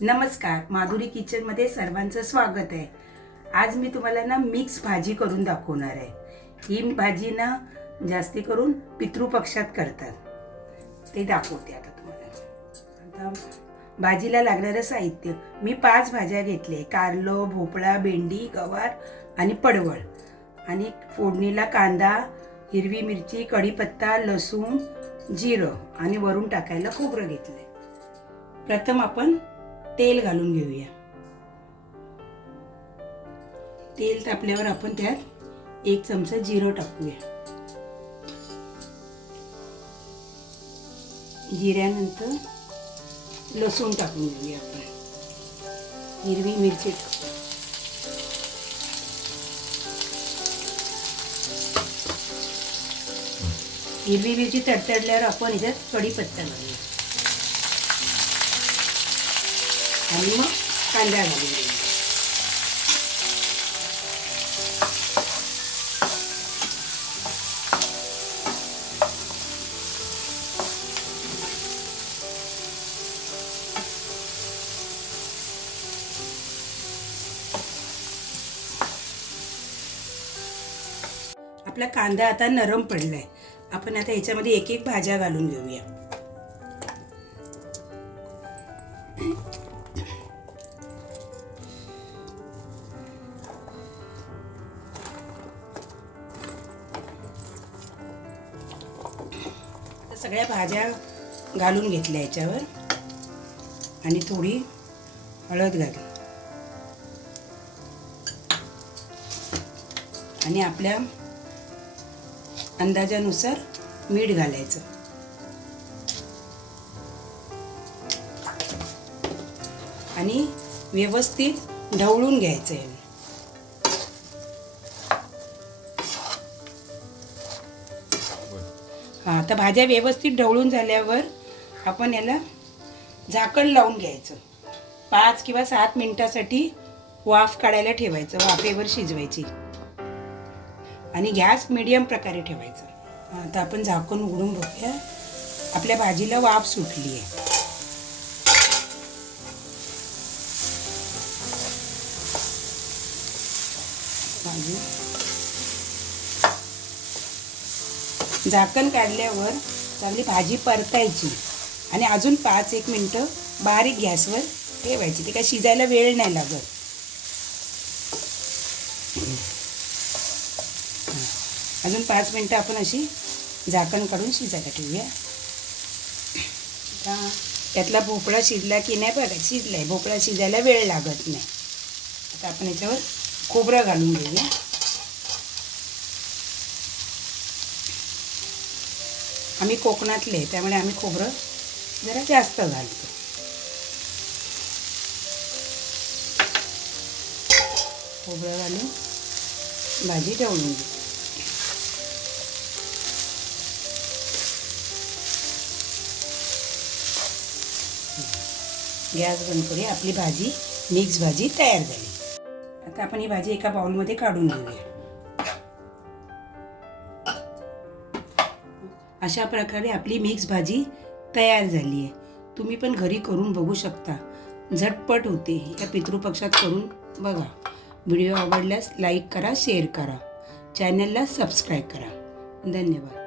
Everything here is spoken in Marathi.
नमस्कार, माधुरी किचनमध्ये सर्वांचं स्वागत आहे। आज मी तुम्हाला ना मिक्स भाजी करून दाखवणार आहे। ही भाजी ना जास्ती करून पितृपक्षात करतात, ते दाखवते आता तुम्हाला। आता भाजीला लागणारं साहित्य मी 5 भाज्या घेतले, कारलं, भोपळा, भेंडी, गवार आणि पडवळ। आणि फोडणीला कांदा, हिरवी मिरची, कढीपत्ता, लसूण, जिरं आणि वरून टाकायला खोबरं घेतले। प्रथम आपण तेल घालून घेऊया। तेल तापल्यावर आपण त्यात 1 चमचा जिरं टाकूया। जिऱ्यानंतर लसूण टाकून घेऊया आपण। हिरवी मिरची टाकू। हिरवी मिरची तडतडल्यावर आपण याच्यात कढीपत्ता घालूया आणि मग कांदा घालून घेऊया। आपला कांदा आता नरम पडलाय। आपण आता याच्यामध्ये एक एक भाज्या घालून घेऊया। सगळ्या भाज्या घालून घेतल्या याच्यावर आणि थोडी हळद घातली आणि आपल्या अंदाजानुसार मीठ घालायचं आणि व्यवस्थित ढवळून घ्यायचं आहे। आता भाज्या व्यवस्थित ढवळून झाल्यावर आपण याला झाकण लावून घ्यायचं। 5 किंवा 7 मिनिटासाठी वाफ काढायला ठेवायचं, वाफेवर शिजवायची आणि गॅस मीडियम प्रकारे ठेवायचा। आता आपण झाकण उघडून बघूया, आपल्या भाजीला वाफ सुटली आहे। झाकण काढल्यावर चांगली भाजी परतायची आणि अजून 5-1 मिनिटं बारीक गॅसवर ठेवायची। ते काय शिजायला वेळ नाही लागत। अजून 5 मिनिटं आपण अशी झाकण काढून शिजायला ठेवूया। त्यातला भोपळा शिजला की नाही बघा, शिजलाय। भोपळा शिजायला वेळ लागत नाही। आता आपण याच्यावर खोबरं घालून घेऊया। आम्ही कोकणातले त्यामुळे आम्ही खोबरं जरा जास्त घालतो। खोबरं घालून भाजी ढवळून घेऊ। गॅस बंद करूया। आपली भाजी मिक्स भाजी तयार झाली। आता आपण ही भाजी एका बाउलमध्ये काढून घेऊया। अशा प्रकारे आपली मिक्स भाजी तयार झाली आहे। तुम्ही पण घरी करून बघू शकता, झटपट होते। या पितृपक्षात करून बघा। व्हिडिओ आवडल्यास लाईक करा, शेअर करा, चॅनलला सबस्क्राईब करा। धन्यवाद।